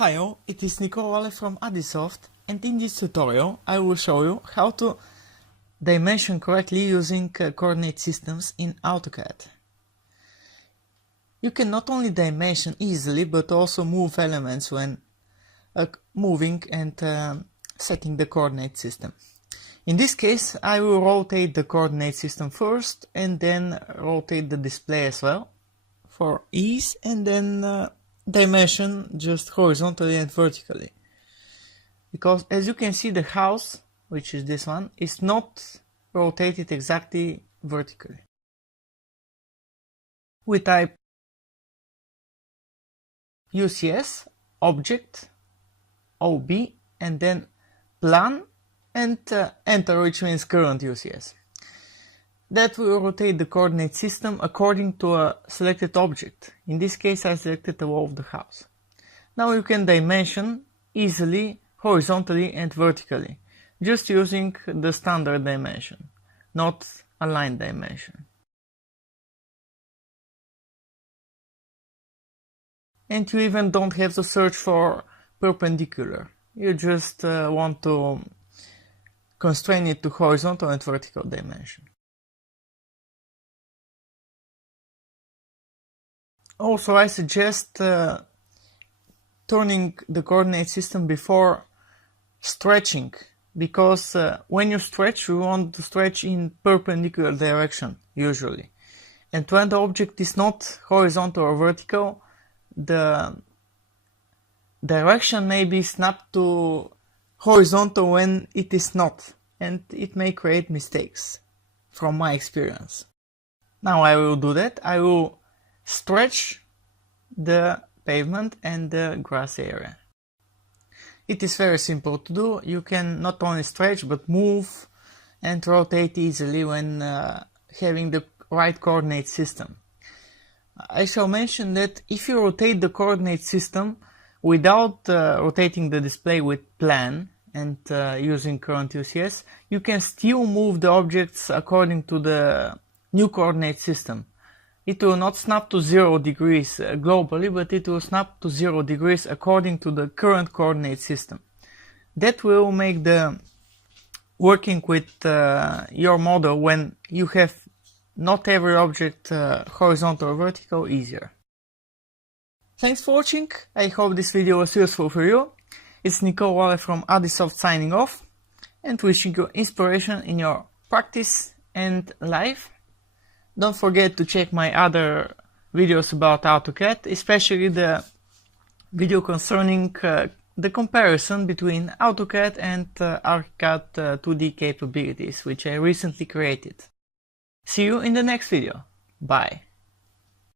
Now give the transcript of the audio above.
Hi all, it is Lalev from Autocad, and in this tutorial I will show you how to dimension correctly using coordinate systems in Autocad. You can not only dimension easily but also move elements when moving and setting the coordinate system. In this case I will rotate the coordinate system first and then rotate the display as well for ease, and then dimension just horizontally and vertically, because as you can see the house, which is this one, is not rotated exactly vertically. We type UCS object OB and then plan and enter, which means current UCS. That will rotate the coordinate system according to a selected object. In this case I selected the wall of the house. Now you can dimension easily horizontally and vertically, just using the standard dimension, not a line dimension. And you even don't have to search for perpendicular. You just want to constrain it to horizontal and vertical dimension. Also, I suggest turning the coordinate system before stretching, because when you stretch, you want to stretch in perpendicular direction usually. And when the object is not horizontal or vertical, the direction may be snapped to horizontal when it is not, and it may create mistakes, from my experience. Now I will do that. I will stretch the pavement and the grass area. It is very simple to do. You can not only stretch but move and rotate easily when having the right coordinate system. I shall mention that if you rotate the coordinate system without rotating the display with plan and using current UCS, you can still move the objects according to the new coordinate system. It will not snap to 0 degrees globally, but it will snap to 0 degrees according to the current coordinate system. That will make the working with your model when you have not every object horizontal or vertical easier. Thanks for watching. I hope this video was useful for you. It's Lalev from Autocad signing off and wishing you inspiration in your practice and life. Don't forget to check my other videos about Autocad, especially the video concerning the comparison between Autocad and ArchiCAD 2D capabilities, which I recently created. See you in the next video. Bye.